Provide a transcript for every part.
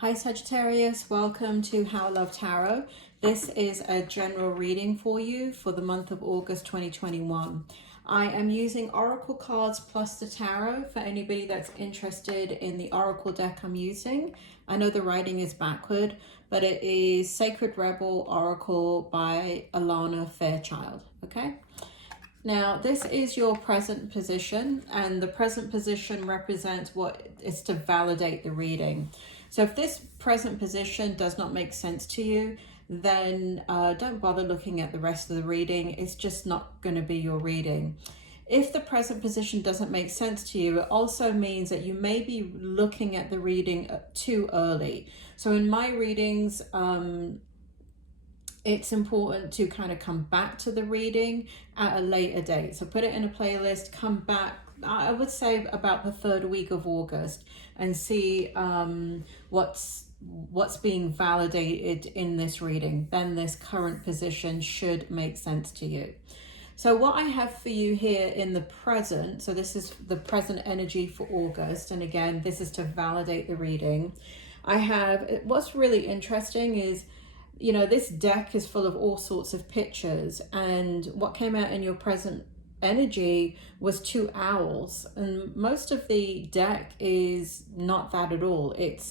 Hi Sagittarius, welcome to How I Love Tarot. This is a general reading for you for the month of August 2021. I am using Oracle cards plus the tarot for anybody that's interested in the Oracle deck I'm using. I know the writing is backward, but it is Sacred Rebel Oracle by Alana Fairchild, okay? Now, this is your present position, and the present position represents what is to validate the reading. So if this present position does not make sense to you, then don't bother looking at the rest of the reading. It's just not going to be your reading. If the present position doesn't make sense to you, it also means that you may be looking at the reading too early. So in my readings, it's important to kind of come back to the reading at a later date. So put it in a playlist, come back, I would say about the third week of August, and see what's being validated in this reading. Then this current position should make sense to you. So what I have for you here in the present, so this is the present energy for August, and again, this is to validate the reading. What's really interesting is, you know, this deck is full of all sorts of pictures, and what came out in your present energy was two owls, and most of the deck is not that at all. It's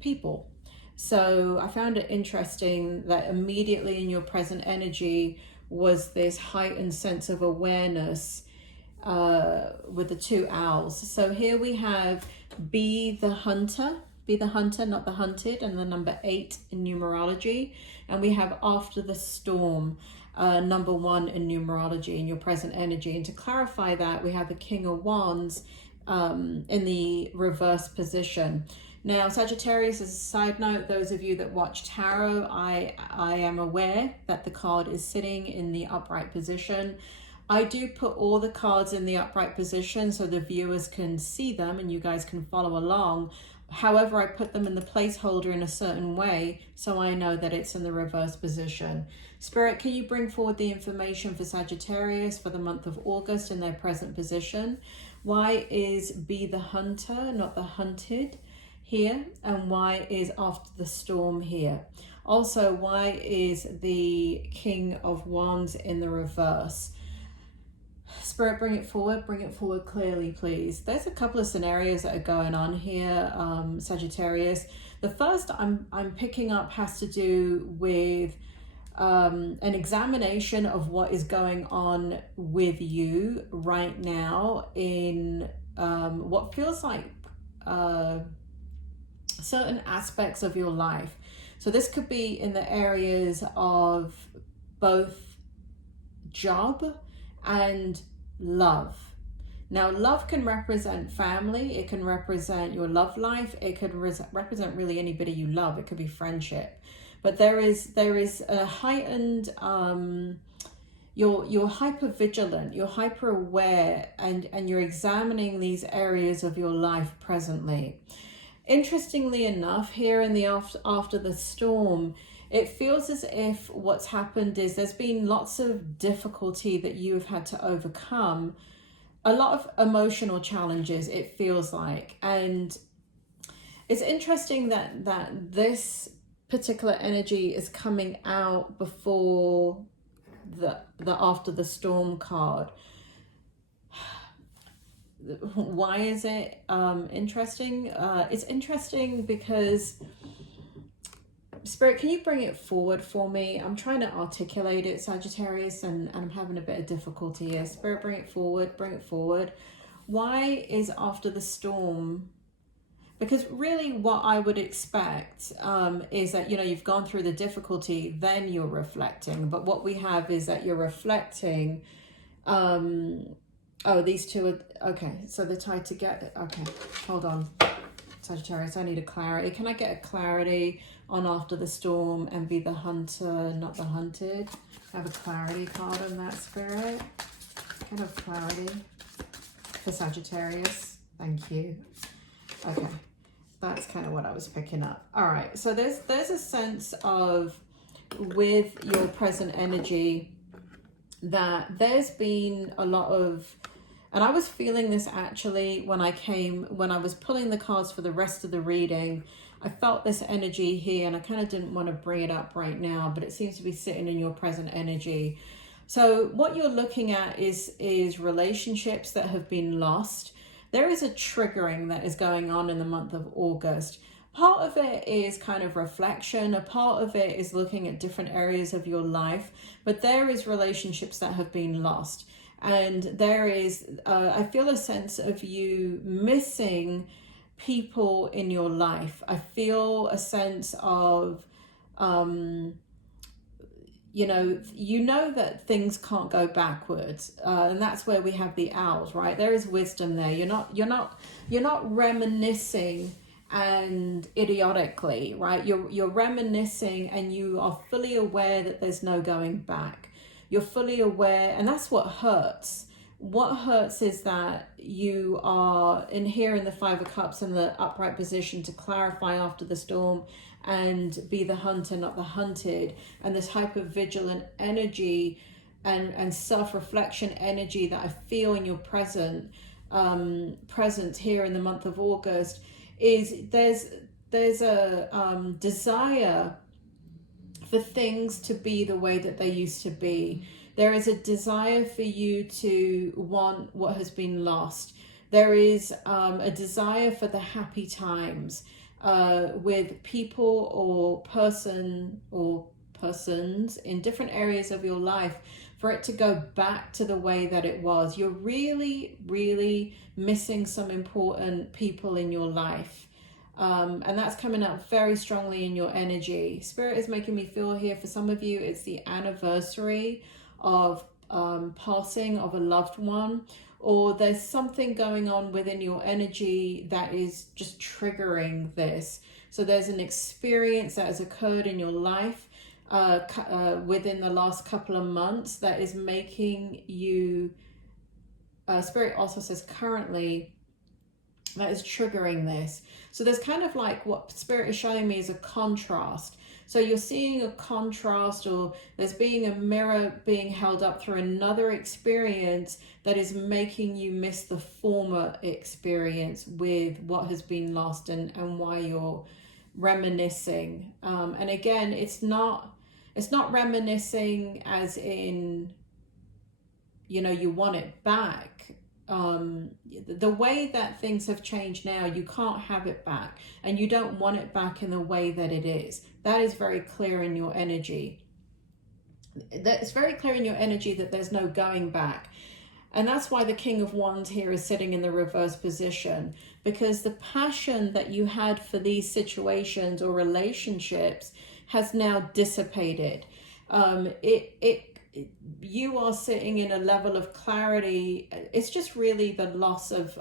people. So I found it interesting that immediately in your present energy was this heightened sense of awareness with the two owls. So here we have be the hunter, not the hunted, and the number 8 in numerology. And we have after the storm, number 1 in numerology in your present energy. And to clarify that, we have the King of Wands in the reverse position. Now, Sagittarius, as a side note, those of you that watch tarot, I am aware that the card is sitting in the upright position. I do put all the cards in the upright position so the viewers can see them and you guys can follow along. However, I put them in the placeholder in a certain way so I know that it's in the reverse position. Spirit, can you bring forward the information for Sagittarius for the month of August in their present position? Why is be the hunter, not the hunted, here? And why is after the storm here? Also, why is the King of Wands in the reverse? Spirit, bring it forward clearly, please. There's a couple of scenarios that are going on here, Sagittarius. The first I'm picking up has to do with an examination of what is going on with you right now in what feels like certain aspects of your life. So this could be in the areas of both job and love. Now, love can represent family, it can represent your love life, it could represent really anybody you love, it could be friendship. But there is a heightened, you're hyper vigilant, you're hyper aware, and you're examining these areas of your life presently. Interestingly enough, here in the after the storm, it feels as if what's happened is there's been lots of difficulty that you have had to overcome, a lot of emotional challenges, it feels like. And it's interesting that this particular energy is coming out before the after the storm card. Why is it interesting? It's interesting because, Spirit, can you bring it forward for me? I'm trying to articulate it, Sagittarius, and I'm having a bit of difficulty here. Spirit, bring it forward. Why is after the storm? Because really what I would expect is that, you know, you've gone through the difficulty, then you're reflecting. But what we have is that you're reflecting. Oh, these two are, okay, so they're tied together. Okay, hold on, Sagittarius, I need a clarity. Can I get a clarity on after the storm and be the hunter, not the hunted? I have a clarity card on that, Spirit. Kind of clarity for Sagittarius. Thank you. Okay, that's kind of what I was picking up. All right, so there's a sense of, with your present energy, that there's been a lot of And I was feeling this actually when I was pulling the cards for the rest of the reading. I felt this energy here, and I kind of didn't want to bring it up right now, but it seems to be sitting in your present energy. So what you're looking at is relationships that have been lost. There is a triggering that is going on in the month of August. Part of it is kind of reflection. A part of it is looking at different areas of your life. But there is relationships that have been lost. And there is, I feel a sense of you missing people in your life. I feel a sense of, you know that things can't go backwards, and that's where we have the owls, right? There is wisdom there. You're not reminiscing and idiotically, right? You're reminiscing, and you are fully aware that there's no going back. You're fully aware, and that's what hurts. What hurts is that you are in the Five of Cups in the upright position to clarify after the storm and be the hunter, not the hunted. And this hyper-vigilant energy and self-reflection energy that I feel in your presence here in the month of August is there's a desire for things to be the way that they used to be. There is a desire for you to want what has been lost. There is a desire for the happy times with people or persons in different areas of your life, for it to go back to the way that it was. You're really, really missing some important people in your life. And that's coming up very strongly in your energy. Spirit is making me feel here, for some of you, it's the anniversary of passing of a loved one, or there's something going on within your energy that is just triggering this. So there's an experience that has occurred in your life within the last couple of months that is making you, Spirit also says currently, that is triggering this. So there's kind of like what Spirit is showing me is a contrast. So you're seeing a contrast, or there's being a mirror being held up through another experience that is making you miss the former experience with what has been lost, and why you're reminiscing. And again, it's not reminiscing as in, you want it back. The way that things have changed now, you can't have it back, and you don't want it back in the way that it is. That is very clear in your energy. It's very clear in your energy that there's no going back. And that's why the King of Wands here is sitting in the reverse position, because the passion that you had for these situations or relationships has now dissipated. You are sitting in a level of clarity. It's just really the loss of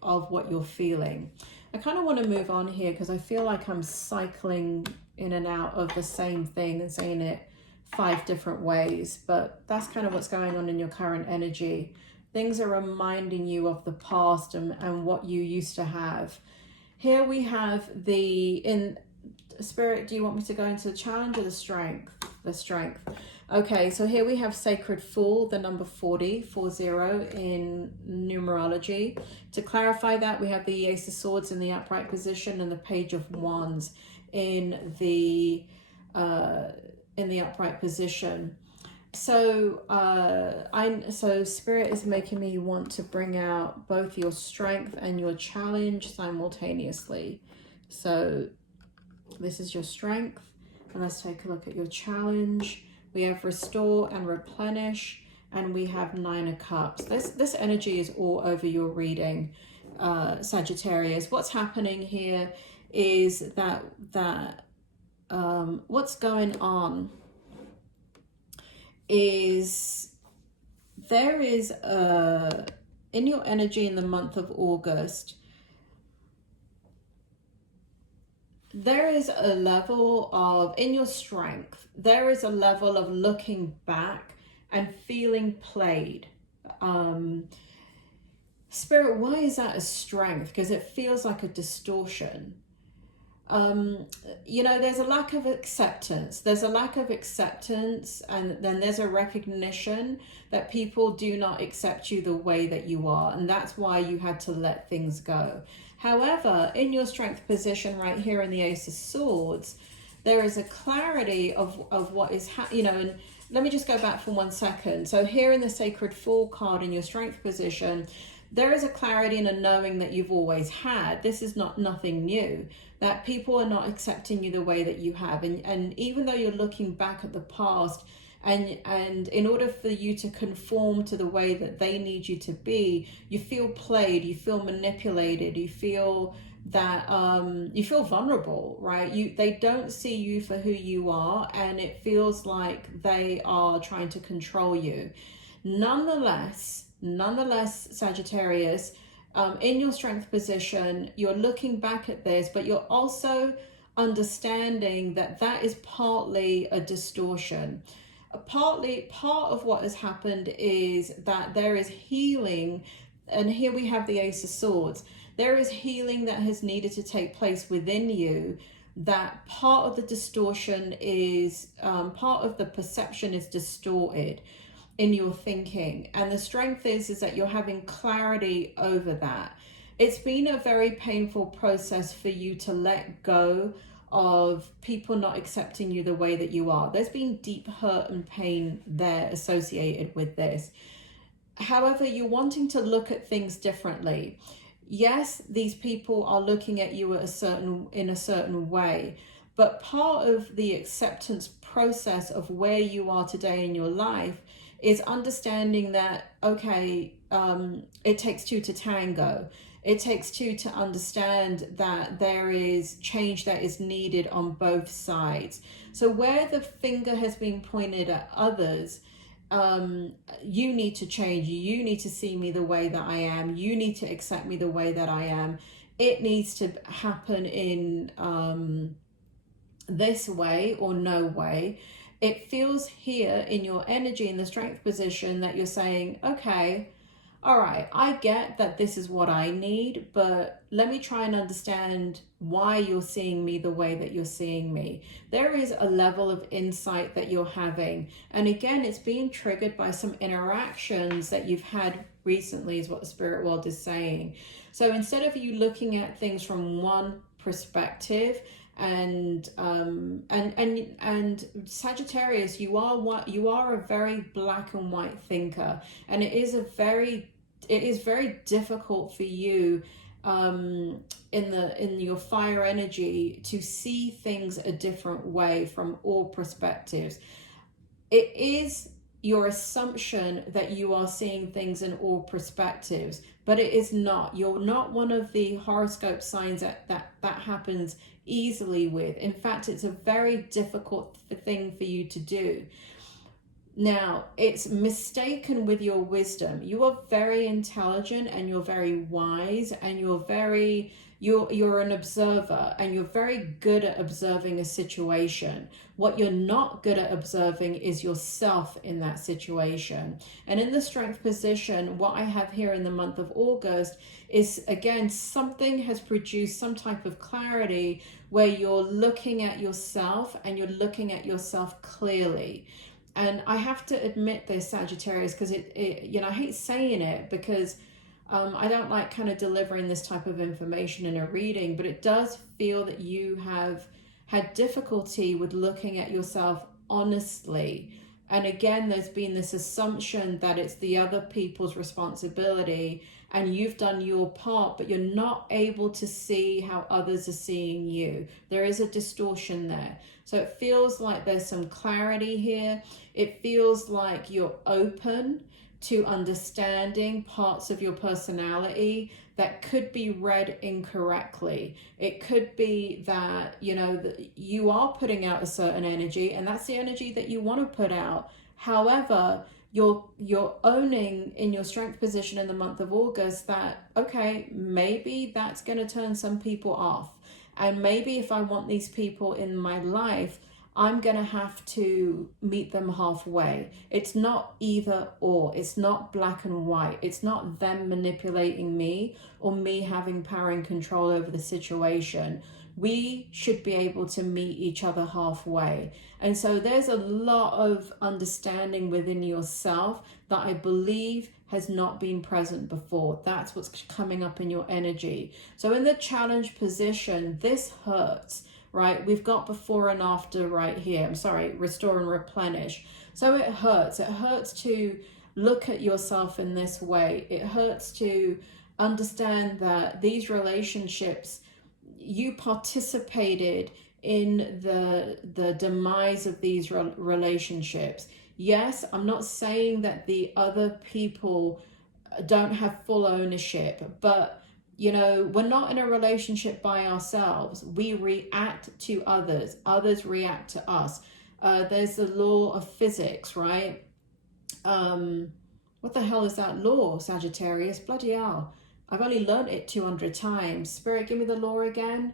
what you're feeling. I kind of want to move on here because I feel like I'm cycling in and out of the same thing and saying it 5 different ways, but that's kind of what's going on in your current energy. Things are reminding you of the past and what you used to have. Here we have in Spirit, do you want me to go into the challenge or the strength? The strength. Okay, so here we have Sacred Fool, the number 40 in numerology. To clarify that, we have the Ace of Swords in the upright position and the Page of Wands in the upright position. So so Spirit is making me want to bring out both your strength and your challenge simultaneously. So this is your strength, and let's take a look at your challenge. We have Restore and Replenish, and we have 9 of Cups. This energy is all over your reading, Sagittarius. What's happening here is that what's going on is there is in your energy in the month of August, there is a level of, in your strength, there is a level of looking back and feeling played. Spirit, why is that a strength? Because it feels like a distortion. you know, there's a lack of acceptance. There's a lack of acceptance, and then there's a recognition that people do not accept you the way that you are, and that's why you had to let things go. However, in your strength position right here in the Ace of Swords, there is a clarity of what is, you know, and let me just go back for 1 second. So here in the Sacred Fool card in your strength position, there is a clarity and a knowing that you've always had. This is nothing new, that people are not accepting you the way that you have. And even though you're looking back at the past, and in order for you to conform to the way that they need you to be, you feel played, you feel manipulated, you feel that you feel vulnerable, right? They don't see you for who you are, and it feels like they are trying to control you. Nonetheless, Sagittarius, in your strength position, you're looking back at this, but you're also understanding that that is partly a distortion. Part of what has happened is that there is healing, and here we have the Ace of Swords. There is healing that has needed to take place within you, that part of the distortion is, part of the perception is distorted in your thinking, and the strength is that you're having clarity over that. It's been a very painful process for you to let go of people not accepting you the way that you are. There's been deep hurt and pain there associated with this. However, you're wanting to look at things differently. Yes, these people are looking at you in a certain way, but part of the acceptance process of where you are today in your life is understanding that, okay, it takes two to tango. It takes two to understand that there is change that is needed on both sides. So where the finger has been pointed at others, you need to change. You need to see me the way that I am. You need to accept me the way that I am. It needs to happen in this way or no way. It feels here in your energy, in the strength position, that you're saying, okay, all right, I get that this is what I need, but let me try and understand why you're seeing me the way that you're seeing me. There is a level of insight that you're having. And again, it's being triggered by some interactions that you've had recently, is what the spirit world is saying. So instead of you looking at things from one perspective, and Sagittarius, you are a very black and white thinker, and it is very difficult for you in your fire energy to see things a different way from all perspectives. It is your assumption that you are seeing things in all perspectives, but it is not. You're not one of the horoscope signs that happens easily with. In fact, it's a very difficult thing for you to do. Now, it's mistaken with your wisdom. You are very intelligent, and you're very wise, and you're an observer, and you're very good at observing a situation. What you're not good at observing is yourself in that situation. And in the strength position, what I have here in the month of August is, again, something has produced some type of clarity where you're looking at yourself, and you're looking at yourself clearly. And I have to admit this, Sagittarius, because I hate saying it, because I don't like kind of delivering this type of information in a reading, but it does feel that you have had difficulty with looking at yourself honestly. And again, there's been this assumption that it's the other people's responsibility, and you've done your part, but you're not able to see how others are seeing you. There is a distortion there. So it feels like there's some clarity here. It feels like you're open to understanding parts of your personality that could be read incorrectly. It could be that, that you are putting out a certain energy, and that's the energy that you want to put out. However, you're owning in your strength position in the month of August that, okay, maybe that's going to turn some people off. And maybe if I want these people in my life, I'm going to have to meet them halfway. It's not either or. It's not black and white. It's not them manipulating me or me having power and control over the situation. We should be able to meet each other halfway. And so there's a lot of understanding within yourself that I believe has not been present before. That's what's coming up in your energy. So in the challenge position, this hurts. Right, we've got before and after right here. I'm sorry, restore and replenish. So it hurts. It hurts to look at yourself in this way. It hurts to understand that these relationships, you participated in the demise of these relationships. Yes, I'm not saying that the other people don't have full ownership, but you know, we're not in a relationship by ourselves. We react to others. Others react to us. There's the law of physics, right? What the hell is that law, Sagittarius? Bloody hell. I've only learned it 200 times. Spirit, give me the law again.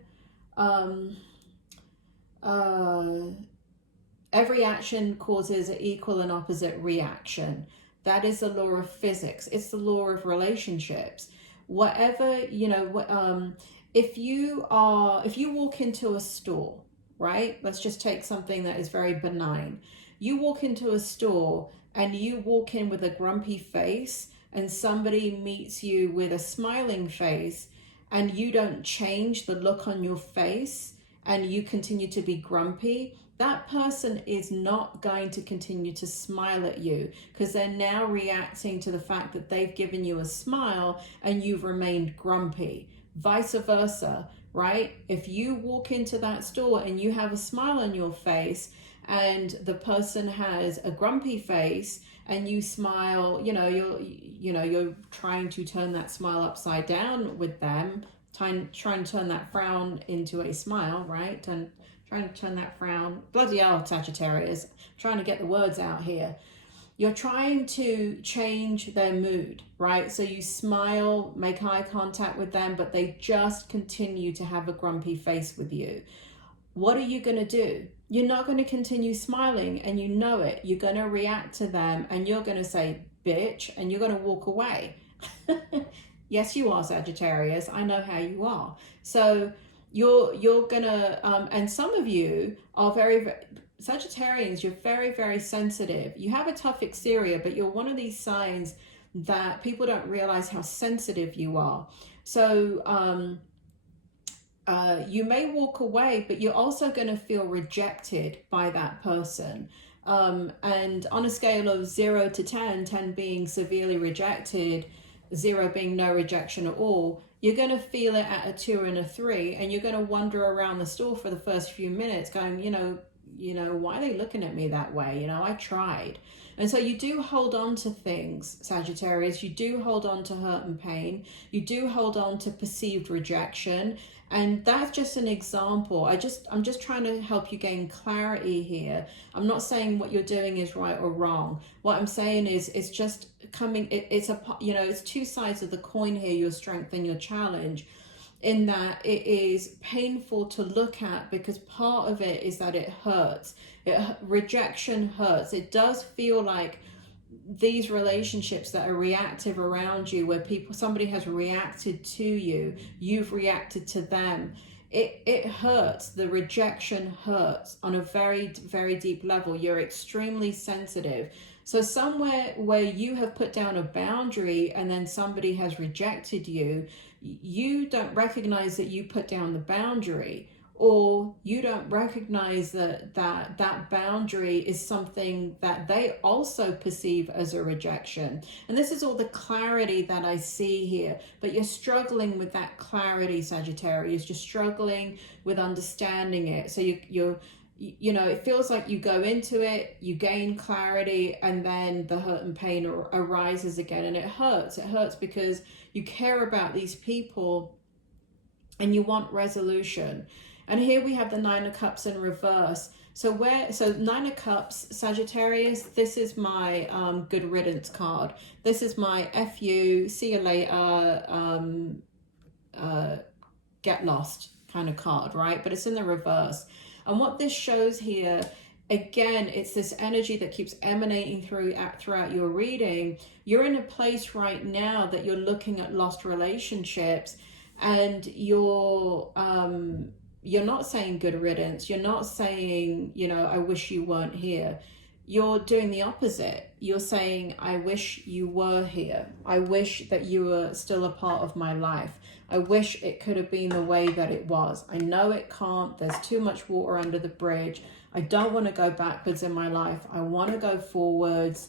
Every action causes an equal and opposite reaction. That is the law of physics. It's the law of relationships. Whatever, you know, if you walk into a store, right? Let's just take something that is very benign. You walk into a store and you walk in with a grumpy face and somebody meets you with a smiling face and you don't change the look on your face and you continue to be grumpy, that person is not going to continue to smile at you because they're now reacting to the fact that they've given you a smile and you've remained grumpy. Vice versa, right? If you walk into that store and you have a smile on your face and the person has a grumpy face and you smile, you're trying to turn that smile upside down with them, trying to turn that frown into a smile, right? Trying to turn that frown. Bloody hell, Sagittarius. Trying to get the words out here. You're trying to change their mood, right? So you smile, make eye contact with them, but they just continue to have a grumpy face with you. What are you going to do? You're not going to continue smiling and you know it. You're going to react to them and you're going to say, bitch, and you're going to walk away. Yes, you are, Sagittarius. I know how you are. So you're gonna and some of you are very Sagittarians, you're very, very sensitive. You have a tough exterior, but you're one of these signs that people don't realize how sensitive you are. So you may walk away, but you're also going to feel rejected by that person. And on a scale of 0 to 10, 10 being severely rejected, 0 being no rejection at all, you're going to feel it at a 2 and a 3, and you're going to wander around the store for the first few minutes going, you know, why are they looking at me that way? I tried. And so you do hold on to things, Sagittarius. You do hold on to hurt and pain. You do hold on to perceived rejection. And that's just an example. I'm just trying to help you gain clarity here. I'm not saying what you're doing is right or wrong. What I'm saying is it's just coming, it's two sides of the coin here, your strength and your challenge, in that it is painful to look at because part of it is that it hurts. Rejection hurts. It does feel like these relationships that are reactive around you, where somebody has reacted to you, you've reacted to them, it hurts. The rejection hurts on a very, very deep level. You're extremely sensitive. So somewhere where you have put down a boundary and then somebody has rejected you, you don't recognize that you put down the boundary, or you don't recognize that boundary is something that they also perceive as a rejection. And this is all the clarity that I see here, but you're struggling with that clarity, Sagittarius. You're struggling with understanding it. So it feels like you go into it, you gain clarity, and then the hurt and pain arises again, and it hurts. It hurts because you care about these people and you want resolution. And here we have the Nine of Cups in reverse. So Nine of Cups, Sagittarius, this is my good riddance card. This is my FU, see you later, get lost kind of card, right? But it's in the reverse. And what this shows here, again, it's this energy that keeps emanating throughout your reading. You're in a place right now that you're looking at lost relationships, and you're not saying good riddance. You're not saying, you know, I wish you weren't here. You're doing the opposite. You're saying, I wish you were here. I wish that you were still a part of my life. I wish it could have been the way that it was. I know it can't. There's too much water under the bridge. I don't want to go backwards in my life. I want to go forwards.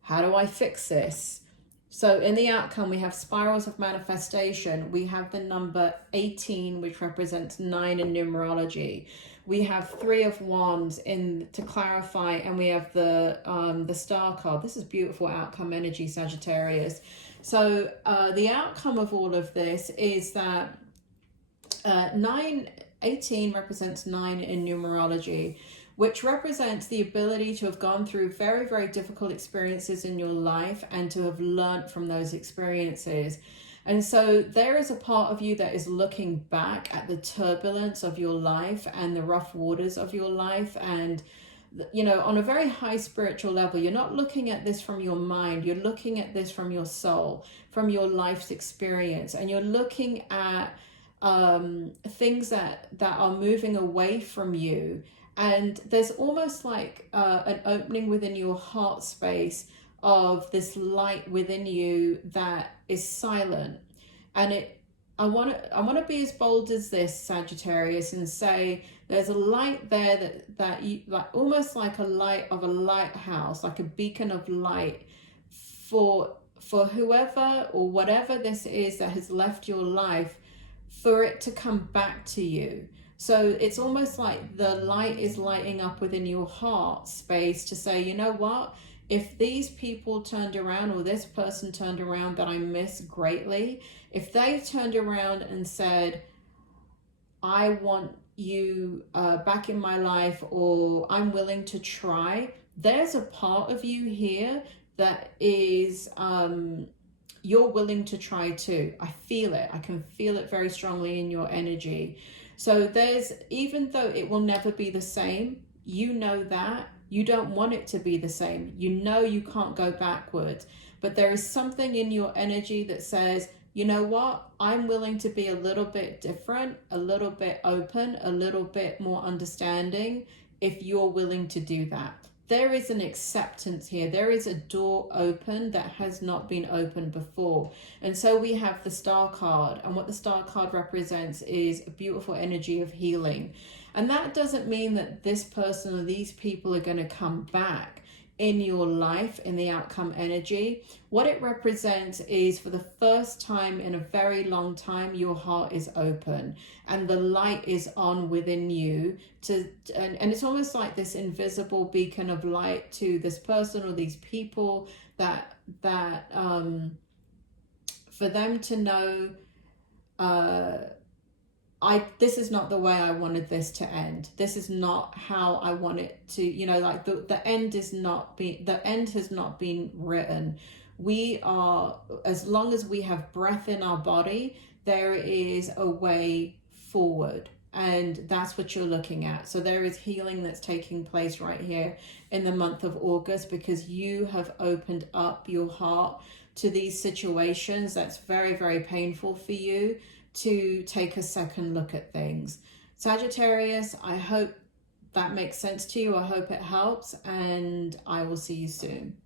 How do I fix this? So in the outcome, we have spirals of manifestation. We have the number 18, which represents 9 in numerology. We have 3 of Wands to clarify, and we have the Star card. This is beautiful outcome energy, Sagittarius. So the outcome of all of this is that 18 represents 9 in numerology, which represents the ability to have gone through very, very difficult experiences in your life and to have learned from those experiences. And so there is a part of you that is looking back at the turbulence of your life and the rough waters of your life. And, you know, on a very high spiritual level, you're not looking at this from your mind. You're looking at this from your soul, from your life's experience. And you're looking at things that are moving away from you. And there's almost like an opening within your heart space of this light within you that is silent. And I want to be as bold as this, Sagittarius, and say there's a light there that you, like, almost like a light of a lighthouse, like a beacon of light for whoever or whatever this is that has left your life, for it to come back to you. So it's almost like the light is lighting up within your heart space to say, you know what? If these people turned around, or this person turned around that I miss greatly, if they turned around and said, I want you back in my life, or I'm willing to try, there's a part of you here that is, you're willing to try too. I feel it. I can feel it very strongly in your energy. So there's, even though it will never be the same, you know that. You don't want it to be the same. You know you can't go backwards. But there is something in your energy that says, you know what? I'm willing to be a little bit different, a little bit open, a little bit more understanding, if you're willing to do that. There is an acceptance here. There is a door open that has not been opened before. And so we have the Star card. And what the Star card represents is a beautiful energy of healing. And that doesn't mean that this person or these people are going to come back in your life in the outcome energy. What it represents is, for the first time in a very long time, your heart is open and the light is on within you and it's almost like this invisible beacon of light to this person or these people that for them to know, this is not the way I wanted this to end. This is not how I want it to, you know, like the end has not been written. We are, as long as we have breath in our body, there is a way forward. And that's what you're looking at. So there is healing that's taking place right here in the month of August, because you have opened up your heart to these situations that's very, very painful for you, to take a second look at things. Sagittarius, I hope that makes sense to you. I hope it helps, and I will see you soon.